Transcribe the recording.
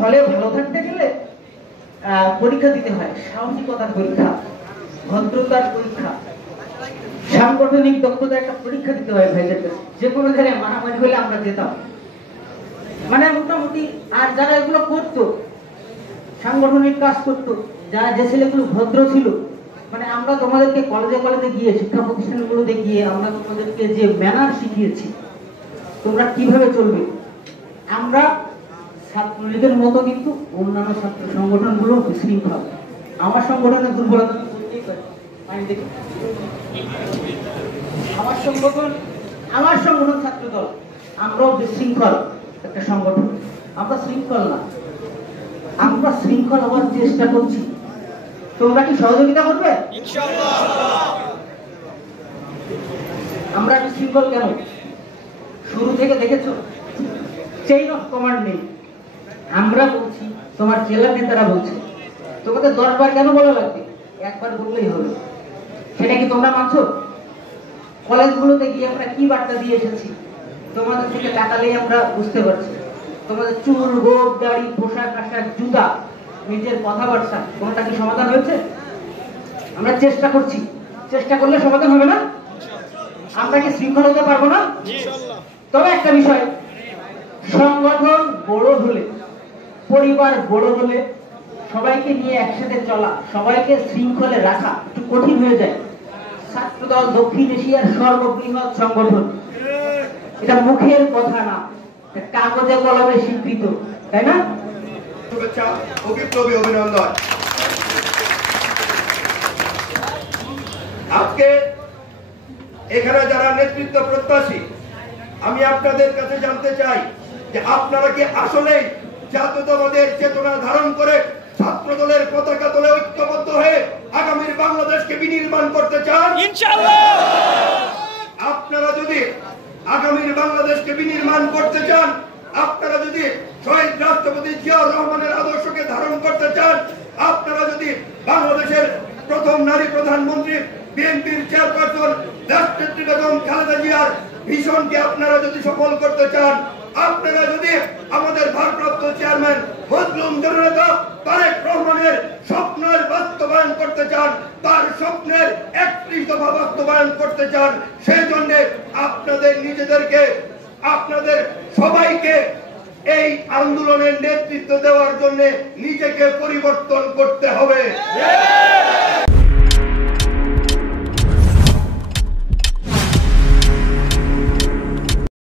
হলে ভালো থাকতে গেলে পরীক্ষা দিতে হয়, সাহসিকতার পরীক্ষা, ভদ্রতার পরীক্ষা, সাংগঠনিক দক্ষতার একটা পরীক্ষা দিতে হয় ভাইদের কাছে। যে কোনো জায়গায় মারামারি হলে আমরা যেতাম, মানে মোটামুটি। আর যারা এগুলো করতো, সাংগঠনিক কাজ করতো, যারা যে ছেলেগুলো ভদ্র ছিল, মানে আমরা তোমাদেরকে কলেজে কলেজে গিয়ে, শিক্ষা প্রতিষ্ঠানগুলোতে গিয়ে আমরা তোমাদেরকে যে ম্যানার শিখিয়েছি, তোমরা কিভাবে চলবে। আমরা ছাত্রলীগের মতো কিন্তু অন্যান্য ছাত্র সংগঠনগুলো বিশৃঙ্খল। আমার সংগঠনের দুর্বলতা আমার সংগঠন ছাত্র দল, আমরাও বিশৃঙ্খল একটা সংগঠন। আমরা শৃঙ্খল না, আমরা শৃঙ্খল হওয়ার চেষ্টা করছি। তোমরা কি সহযোগিতা করবে? আমরা বিশৃঙ্খল কেন? শুরু থেকে দেখেছো, চেইন অফ কমান্ড নেই। আমরা বলছি, তোমার জেলা নেতারা বলছে, তোমাদের 10 বার কেন বলা লাগবে? একবার বললেই হবে। সেটা কি তোমরা মানছো? কলেজগুলোতে গিয়ে আমরা কি বার্তা দিয়ে এসেছি তোমাদের থেকে তাকালেই আমরা বুঝতে পারছি। তোমাদের চুল, গোপ, দাড়ি, পোশাক আশাক, জুতা, নিজের কথাবার্তা, কোনটা কি সমাধান হয়েছে? আমরা চেষ্টা করছি, চেষ্টা করলে সমাধান হবে না? আমরা কি শৃঙ্খল হতে পারবো না? তবে একটা বিষয়, সংগঠন বড় হলে, পরিবার বড় হলে, সবাইকে নিয়ে একসাথে চলা, সবাইকে শৃঙ্খলে রাখা একটু কঠিন হয়ে যায়। ছাত্রদল দক্ষিণ এশিয়ার সর্ববৃহৎ সংগঠন, এটা মুখের কথা না, কাগজে কলমে স্বীকৃত, তাই না? শুভেচ্ছা ও বিপ্লবী অভিনন্দন। আজকে এখানে যারা নেতৃত্ব প্রত্যাশী, আমি আপনাদের কাছে জানতে চাই যে আপনারা কি আসলেই জাতীয়তাবাদের চেতনা ধারণ করে ছাত্র দলের পতাকা তলে ঐক্যবদ্ধ হয়ে আগামীর বাংলাদেশকে বিনির্মাণ করতে চান? ইনশাআল্লাহ। আপনারা যদি আগামীর বাংলাদেশকে বিনির্মাণ করতে চান, আপনারা যদি শহীদ রাষ্ট্রপতি জিয়াউর রহমানের আদর্শকে ধারণ করতে চান, আপনারা যদি বাংলাদেশের প্রথম নারী প্রধানমন্ত্রী, বিএনপির চেয়ারপারসন রাষ্ট্রনেত্রী বেগম খালেদা জিয়ার ভিশনকে আপনারা যদি সফল করতে চান, আপনারা যদি আমাদের ভারপ্রাপ্ত চেয়ারম্যান মজলুম জননেতা তারেক রহমানের স্বপ্নের বাস্তবায়ন করতে চান, তার স্বপ্নের 31 দফা বাস্তবায়ন করতে চান, সেই জন্য আপনাদের নিজেদেরকে, আপনাদের সবাইকে এই আন্দোলনের নেতৃত্ব দেওয়ার জন্য নিজেকে পরিবর্তন করতে হবে।